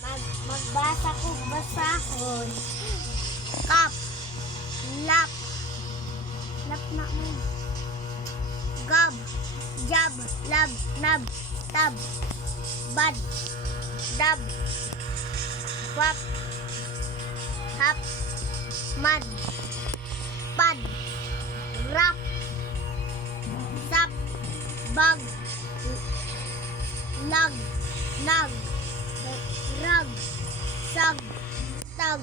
Magbasa ko basahon. Kap. Lap. Lap na mo. Gab. Jab. Lab. Nab. Tab. Bad. Dab. Wap. Hap. Mad. Pad. Rap. Sap. Bag. Lag. Nag. Rag. Sag. Tag.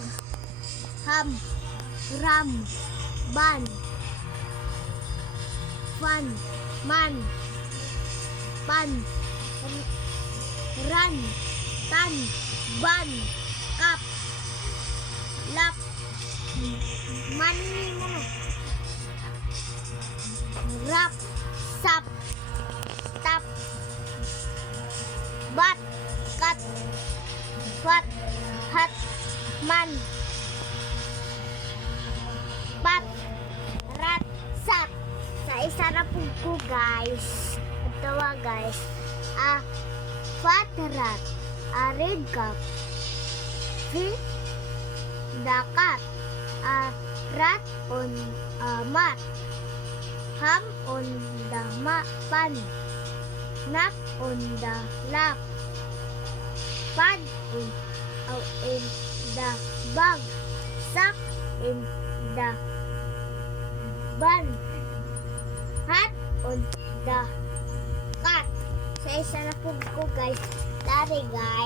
Ham. Ram. Ban. Fan. Man. Pan. Ran. Tan. Ban. Kap. Lap. Mani mo. Rap. Sap. Tap. Bat. Kat. Wat. Hat. Man. Pat. Rat. Sap. Sa isa na po guys. Ito guys. Fat rat. Red cup. Fit. The cat. Rat on mat. Ham on the pan. Nap on the lap. Pad in the bag. Sack in the bun. Hat on the cat. Sa isa na po guys. Dari guys.